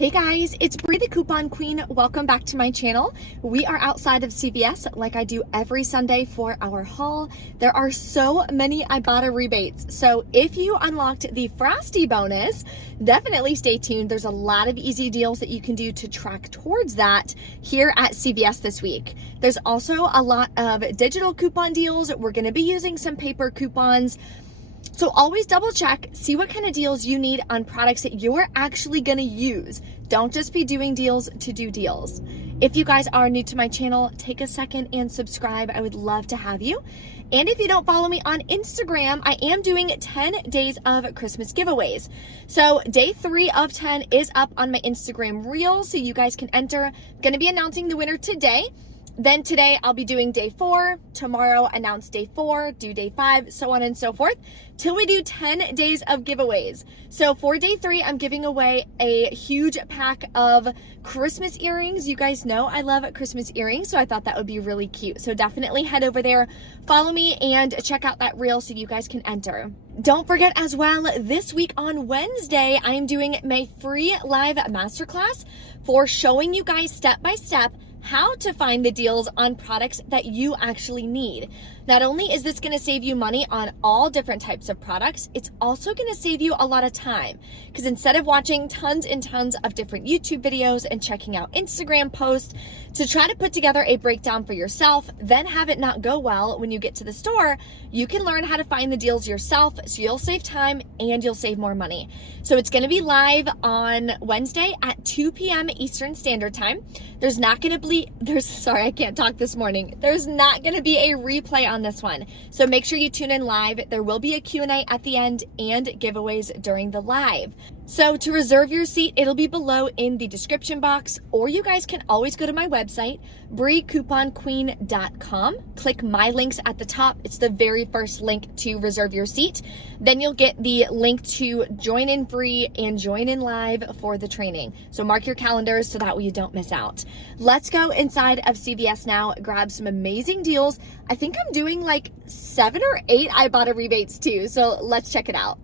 Hey guys, it's Bree the Coupon Queen. Welcome back to my channel. We are outside of CVS like I do every Sunday for our haul. There are so many Ibotta rebates. So if you unlocked the Frosty bonus, definitely stay tuned. There's a lot of easy deals that you can do to track towards that here at CVS this week. There's also a lot of digital coupon deals. We're going to be using some paper coupons. So always double check, see what kind of deals you need on products that you're actually gonna use. Don't just be doing deals to do deals. If you guys are new to my channel, take a second and subscribe. I would love to have you. And if you don't follow me on Instagram, I am doing 10 days of Christmas giveaways. So day 3 of 10 is up on my Instagram reel, so you guys can enter. Gonna be announcing the winner today. Then today I'll be doing day 4, tomorrow announce day 4, do day 5, so on and so forth, till we do 10 days of giveaways. So for day 3, I'm giving away a huge pack of Christmas earrings. You guys know I love Christmas earrings, so I thought that would be really cute. So definitely head over there, follow me, and check out that reel so you guys can enter. Don't forget as well, this week on Wednesday, I am doing my free live masterclass for showing you guys step by step how to find the deals on products that you actually need. Not only is this going to save you money on all different types of products, it's also going to save you a lot of time, because instead of watching tons and tons of different YouTube videos and checking out Instagram posts to try to put together a breakdown for yourself, then have it not go well when you get to the store, you can learn how to find the deals yourself, so you'll save time and you'll save more money. So it's going to be live on Wednesday at 2 p.m. Eastern Standard Time. There's not going to be, sorry, I can't talk this morning. There's not going to be a replay on this one. So make sure you tune in live. There will be a Q&A at the end and giveaways during the live. So to reserve your seat, it'll be below in the description box, or you guys can always go to my website, BreeCouponQueen.com. Click my links at the top. It's the very first link to reserve your seat. Then you'll get the link to join in free and join in live for the training. So mark your calendars so that way you don't miss out. Let's go inside of CVS now, grab some amazing deals. I think I'm doing like 7 or 8 Ibotta rebates too. So let's check it out.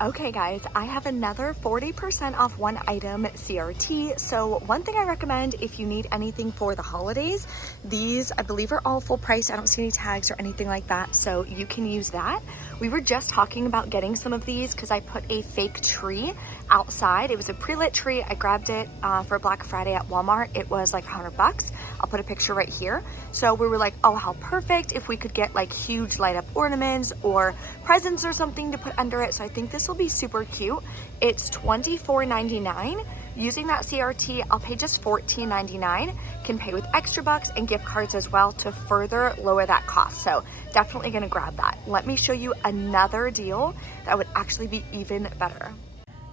Okay guys, I have another 40% off one item CRT. So one thing I recommend if you need anything for the holidays, these I believe are all full price. I don't see any tags or anything like that, so you can use that. We were just talking about getting some of these because I put a fake tree outside. It was a pre-lit tree. I grabbed it for Black Friday at Walmart. It was like $100. I'll put a picture right here. So we were like, oh, how perfect if we could get like huge light up ornaments or presents or something to put under it. So I think this will be super cute. It's $24.99. Using that CRT, I'll pay just $14.99. Can pay with extra bucks and gift cards as well to further lower that cost. So definitely gonna grab that. Let me show you another deal that would actually be even better.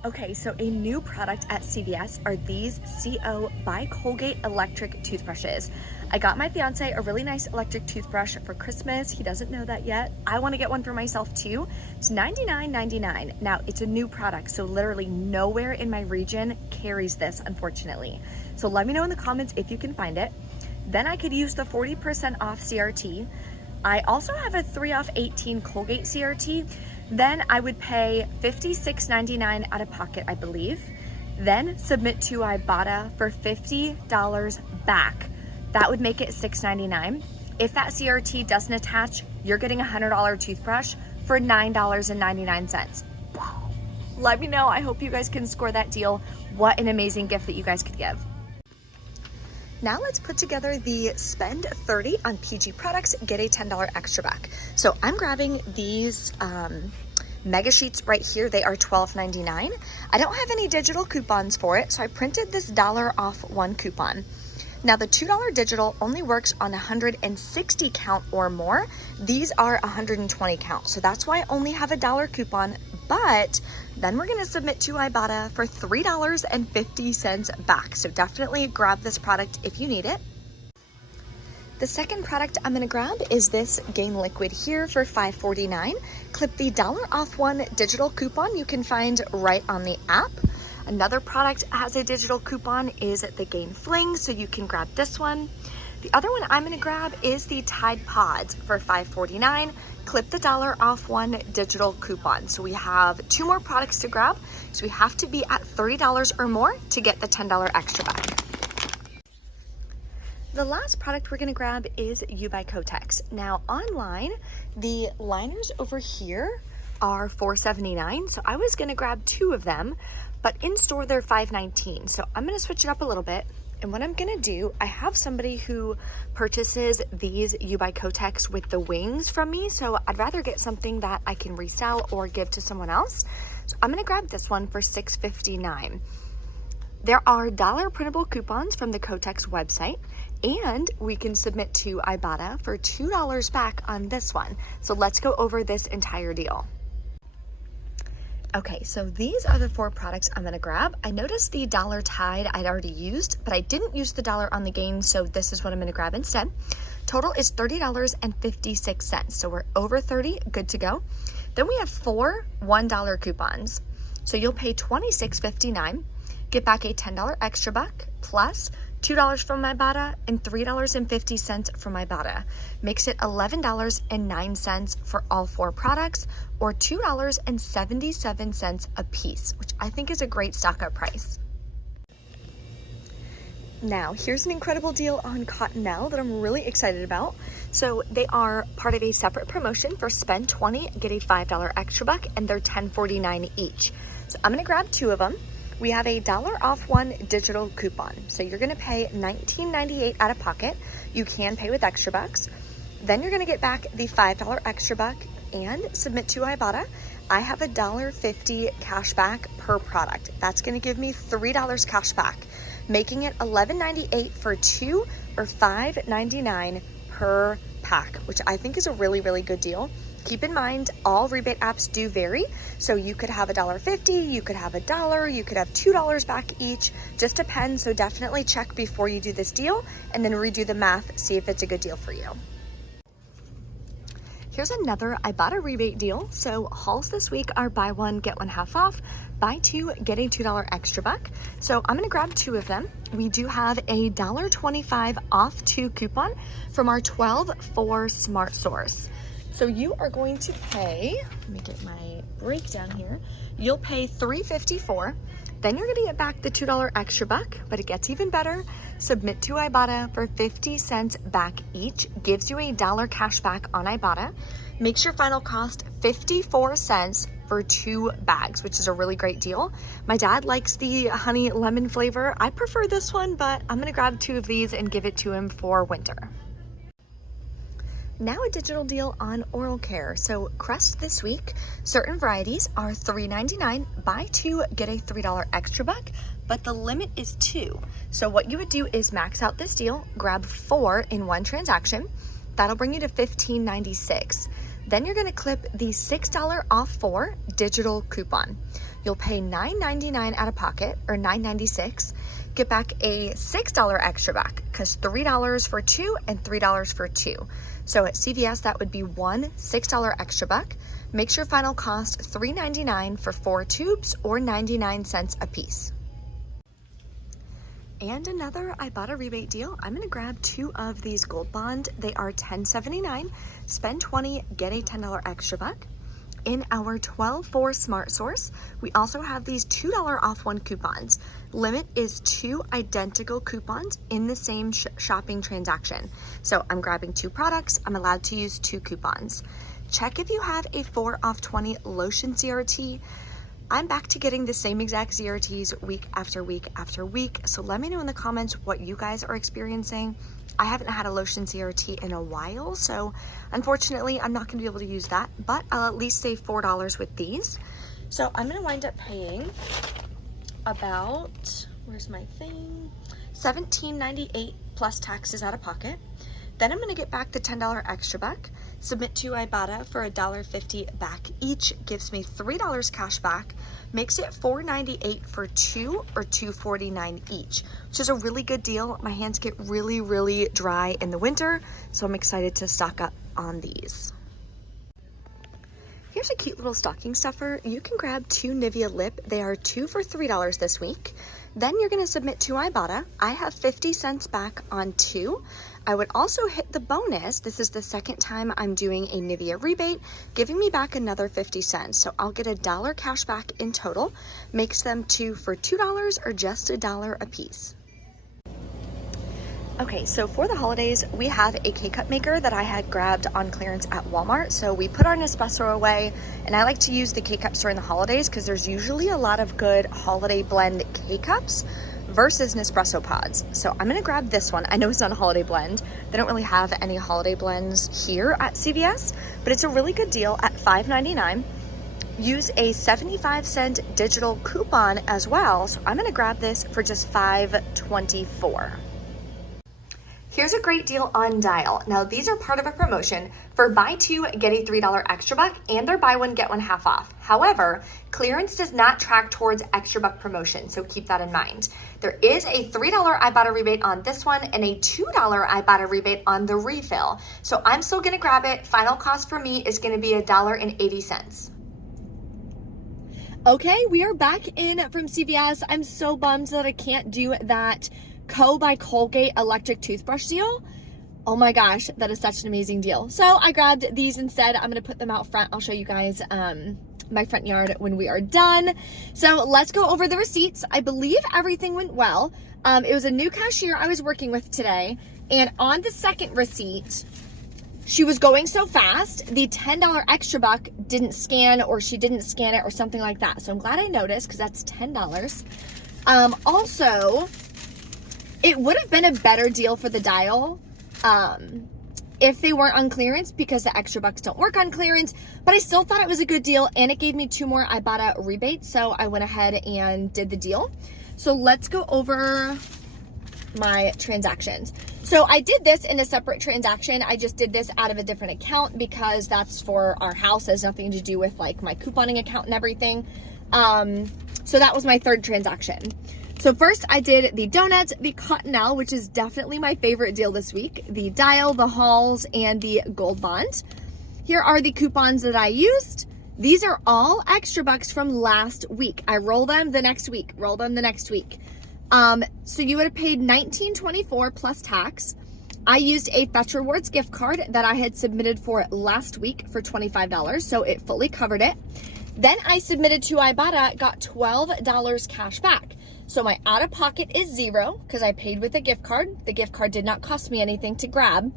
Okay, so a new product at CVS are these CO by Colgate electric toothbrushes. I got my fiance a really nice electric toothbrush for Christmas. He doesn't know that yet. I want to get one for myself too. It's $99.99. Now, it's a new product, so literally nowhere in my region carries this, unfortunately. So let me know in the comments if you can find it. Then I could use the 40% off CRT. I also have a 3 off 18 Colgate CRT. Then I would pay $56.99 out of pocket, I believe. Then submit to Ibotta for $50 back. That would make it $6.99. If that CRT doesn't attach, you're getting a $100 toothbrush for $9.99. Let me know. I hope you guys can score that deal. What an amazing gift that you guys could give. Now let's put together the spend 30 on PG products, get a $10 extra back. So I'm grabbing these mega sheets right here. They are $12.99. I don't have any digital coupons for it, so I printed this $1 off 1 coupon. Now the $2 digital only works on 160 count or more. These are 120 count, so that's why I only have a $1 coupon, but then we're gonna submit to Ibotta for $3.50 back. So definitely grab this product if you need it. The second product I'm gonna grab is this Gain Liquid here for $5.49. Clip the $1 off 1 digital coupon you can find right on the app. Another product has a digital coupon is the Gain Fling, so you can grab this one. The other one I'm gonna grab is the Tide Pods for $5.49. Clip the $1 off one digital coupon. So we have 2 more products to grab. So we have to be at $30 or more to get the $10 extra back. The last product we're gonna grab is U by Kotex. Now online, the liners over here are $4.79. So I was gonna grab 2 of them, but in store they're $5.19. So I'm gonna switch it up a little bit. And what I'm gonna do, I have somebody who purchases these U by Kotex with the wings from me, so I'd rather get something that I can resell or give to someone else. So I'm gonna grab this one for $6.59. There are dollar printable coupons from the Kotex website, and we can submit to Ibotta for $2 back on this one. So let's go over this entire deal. Okay, so these are the 4 products I'm gonna grab. I noticed the dollar Tide I'd already used, but I didn't use the dollar on the gain, so this is what I'm gonna grab instead. Total is $30.56, so we're over 30, good to go. Then we have 4 $1 coupons. So you'll pay $26.59, get back a $10 extra buck, plus $2 from Ibotta and $3.50 from Ibotta. Makes it $11.09 for all 4 products, or $2.77 a piece, which I think is a great stock up price. Now, here's an incredible deal on Cottonelle that I'm really excited about. So they are part of a separate promotion for spend 20, get a $5 extra buck, and they're $10.49 each. So I'm gonna grab 2 of them. We have a $1 off one digital coupon. So you're gonna pay $19.98 out of pocket. You can pay with extra bucks. Then you're gonna get back the $5 extra buck and submit to Ibotta. I have a $1.50 cash back per product. That's gonna give me $3 cash back, making it $11.98 for 2 or $5.99 per pack, which I think is a really, really good deal. Keep in mind, all rebate apps do vary. So you could have $1.50, you could have $1, you could have $2 back each, just depends. So definitely check before you do this deal and then redo the math, see if it's a good deal for you. Here's another Ibotta rebate deal. So hauls this week are buy 1, get 1 half off, buy 2, get a $2 extra buck. So I'm gonna grab 2 of them. We do have a $1.25 off 2 coupon from our 12 for Smart Source. So you are going to pay, let me get my breakdown here. You'll pay $3.54. Then you're gonna get back the $2 extra buck, but it gets even better. Submit to Ibotta for 50 cents back each, gives you a $1 cash back on Ibotta. Makes your final cost 54 cents for 2 bags, which is a really great deal. My dad likes the honey lemon flavor. I prefer this one, but I'm gonna grab 2 of these and give it to him for winter. Now a digital deal on oral care. So Crest this week, certain varieties are $3.99. Buy 2, get a $3 extra buck, but the limit is 2. So what you would do is max out this deal, grab 4 in one transaction. That'll bring you to $15.96. Then you're gonna clip the $6 off 4 digital coupon. You'll pay $9.99 out of pocket, or $9.96. Get back a $6 extra back, because $3 for 2 and $3 for 2. So at CVS, that would be one $6 extra buck. Makes your final cost $3.99 for 4 tubes, or 99 cents a piece. And another Ibotta rebate deal. I'm gonna grab 2 of these Gold Bond. They are $10.79. Spend 20, get a $10 extra buck. In our 12 for Smart Source, we also have these $2 off 1 coupons. Limit is 2 identical coupons in the same shopping transaction. So I'm grabbing 2 products, I'm allowed to use 2 coupons. Check if you have a 4 off 20 lotion CRT. I'm back to getting the same exact CRTs week after week after week. So let me know in the comments what you guys are experiencing. I haven't had a lotion CRT in a while, so unfortunately I'm not gonna be able to use that, but I'll at least save $4 with these. So I'm gonna wind up paying about, where's my thing? $17.98 plus taxes out of pocket. Then I'm gonna get back the $10 extra buck, submit to Ibotta for $1.50 back each, gives me $3 cash back, makes it $4.98 for 2 or $2.49 each, which is a really good deal. My hands get really, really dry in the winter, so I'm excited to stock up on these. Here's a cute little stocking stuffer. You can grab 2 Nivea Lip. They are 2 for $3 this week. Then you're gonna submit to Ibotta. I have 50 cents back on 2. I would also hit the bonus. This is the second time I'm doing a Nivea rebate, giving me back another 50 cents. So I'll get $1 cash back in total, makes them two for $2 or just $1 a piece. Okay, so for the holidays, we have a K-cup maker that I had grabbed on clearance at Walmart. So we put our Nespresso away, and I like to use the K-cups during the holidays because there's usually a lot of good holiday blend K-cups versus Nespresso pods. So I'm gonna grab this one. I know it's not a holiday blend. They don't really have any holiday blends here at CVS, but it's a really good deal at $5.99. Use a 75-cent digital coupon as well. So I'm gonna grab this for just $5.24. Here's a great deal on Dial. Now these are part of a promotion for buy two, get a $3 extra buck, and their buy one, get one half off. However, clearance does not track towards extra buck promotion, so keep that in mind. There is a $3 Ibotta rebate on this one and a $2 Ibotta rebate on the refill. So I'm still gonna grab it. Final cost for me is gonna be $1.80. Okay, we are back in from CVS. I'm so bummed that I can't do that Co by Colgate electric toothbrush deal. Oh my gosh, that is such an amazing deal. So I grabbed these instead. I'm gonna put them out front. I'll show you guys my front yard when we are done. So let's go over the receipts. I believe everything went well. It was a new cashier I was working with today, and on the second receipt, she was going so fast, the $10 extra buck didn't scan, or she didn't scan it or something like that. So I'm glad I noticed because that's $10. Also, it would have been a better deal for the Dial if they weren't on clearance, because the extra bucks don't work on clearance, but I still thought it was a good deal, and it gave me 2 more Ibotta rebates, so I went ahead and did the deal. So let's go over my transactions. So I did this in a separate transaction. I just did this out of a different account because that's for our house. It has nothing to do with like my couponing account and everything. So that was my third transaction. So first I did the donuts, the Cottonelle, which is definitely my favorite deal this week, the Dial, the Halls, and the Gold Bond. Here are the coupons that I used. These are all extra bucks from last week. I roll them the next week, So you would have paid $19.24 plus tax. I used a Fetch Rewards gift card that I had submitted for last week for $25, so it fully covered it. Then I submitted to Ibotta, got $12 cash back. So my out-of-pocket is $0 because I paid with a gift card. The gift card did not cost me anything to grab.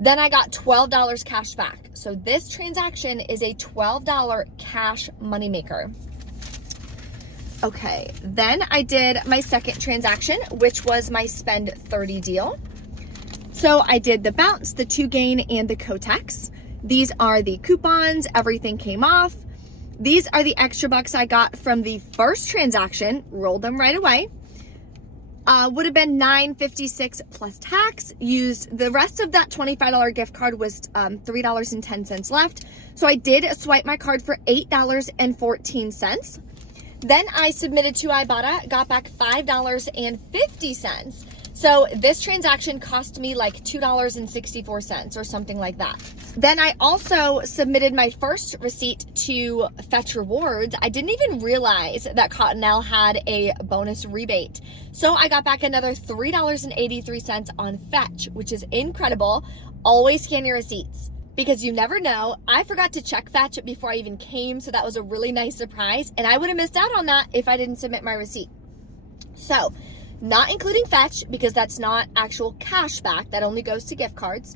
Then I got $12 cash back. So this transaction is a $12 cash moneymaker. Okay, then I did my second transaction, which was my spend 30 deal. So I did the Bounce, the 2 Gain, and the Kotex. These are the coupons, everything came off. These are the extra bucks I got from the first transaction, rolled them right away. Would have been $9.56 plus tax. Used the rest of that $25 gift card was $3.10 left. So I did swipe my card for $8.14. Then I submitted to Ibotta, got back $5.50. So this transaction cost me like $2.64 or something like that. Then I also submitted my first receipt to Fetch Rewards. I didn't even realize that Cottonelle had a bonus rebate. So I got back another $3.83 on Fetch, which is incredible. Always scan your receipts, because you never know. I forgot to check Fetch before I even came, so that was a really nice surprise, and I would have missed out on that if I didn't submit my receipt. So, not including Fetch, because that's not actual cash back, that only goes to gift cards.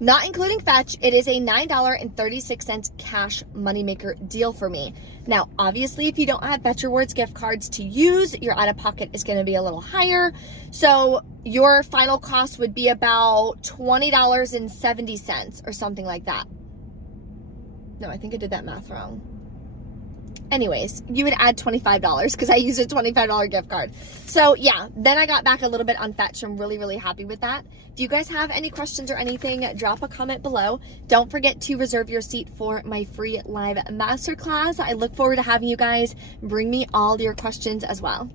Not including Fetch, it is a $9.36 cash moneymaker deal for me. Now, obviously, if you don't have Fetch Rewards gift cards to use, your out-of-pocket is going to be a little higher. So your final cost would be about $20.70 or something like that. No, I think I did that math wrong. Anyways, you would add $25 because I used a $25 gift card. So yeah, then I got back a little bit on Fetch. I'm really, really happy with that. If you guys have any questions or anything, drop a comment below. Don't forget to reserve your seat for my free live masterclass. I look forward to having you guys bring me all your questions as well.